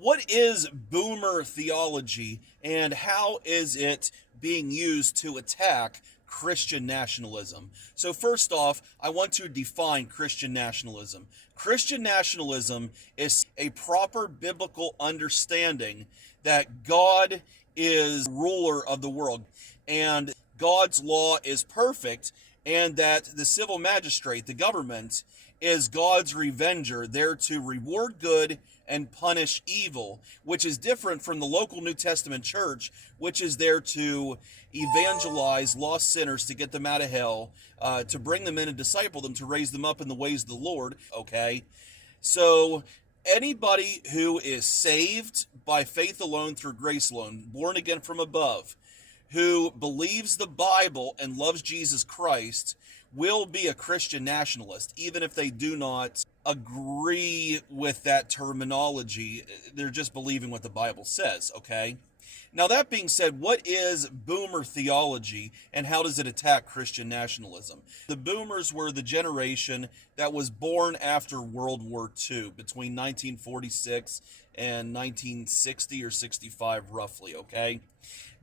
What is boomer theology and how is it being used to attack Christian nationalism? So, first off, I want to define Christian nationalism. Christian nationalism is a proper biblical understanding that God is ruler of the world and God's law is perfect, and that the civil magistrate, the government, is God's revenger, there to reward good and punish evil, which is different from the local New Testament church, which is there to evangelize lost sinners, to get them out of hell, to bring them in and disciple them, to raise them up in the ways of the Lord, okay? So anybody who is saved by faith alone, through grace alone, born again from above, who believes the Bible and loves Jesus Christ, will be a Christian nationalist, even if they do not agree with that terminology. They're just believing what the Bible says, okay? Now, that being said, what is boomer theology and how does it attack Christian nationalism? The boomers were the generation that was born after World War II, between 1946 and 1960 or 65, roughly, okay?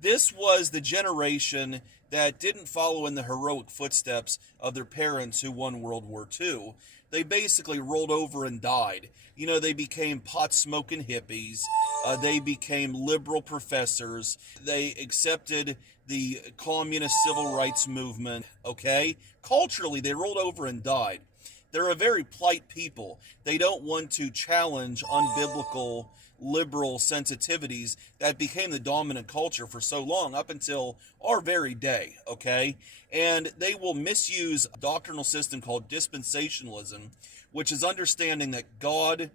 This was the generation that didn't follow in the heroic footsteps of their parents who won World War II. They basically rolled over and died. You know, they became pot-smoking hippies. They became liberal professors. They accepted the communist civil rights movement, okay? Culturally, they rolled over and died. They're a very polite people. They don't want to challenge unbiblical liberal sensitivities that became the dominant culture for so long, up until our very day, okay? And they will misuse a doctrinal system called dispensationalism, which is understanding that God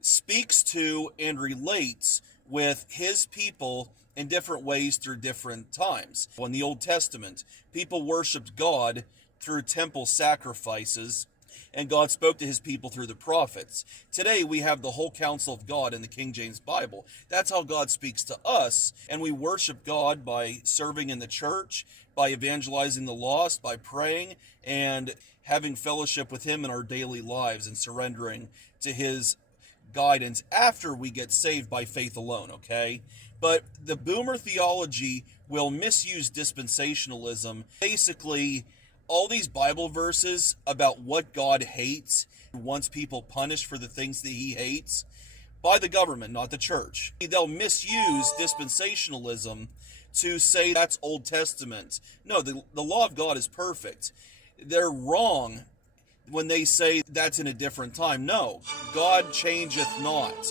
speaks to and relates with his people in different ways through different times. In the Old Testament, people worshiped God through temple sacrifices, and God spoke to his people through the prophets. Today, we have the whole counsel of God in the King James Bible. That's how God speaks to us, and we worship God by serving in the church, by evangelizing the lost, by praying, and having fellowship with him in our daily lives, and surrendering to his guidance after we get saved by faith alone, okay? But the boomer theology will misuse dispensationalism. Basically, all these Bible verses about what God hates, wants people punished for the things that he hates, by the government, not the church. They'll misuse dispensationalism to say that's Old Testament. No, the law of God is perfect. They're wrong when they say that's in a different time. No, God changeth not.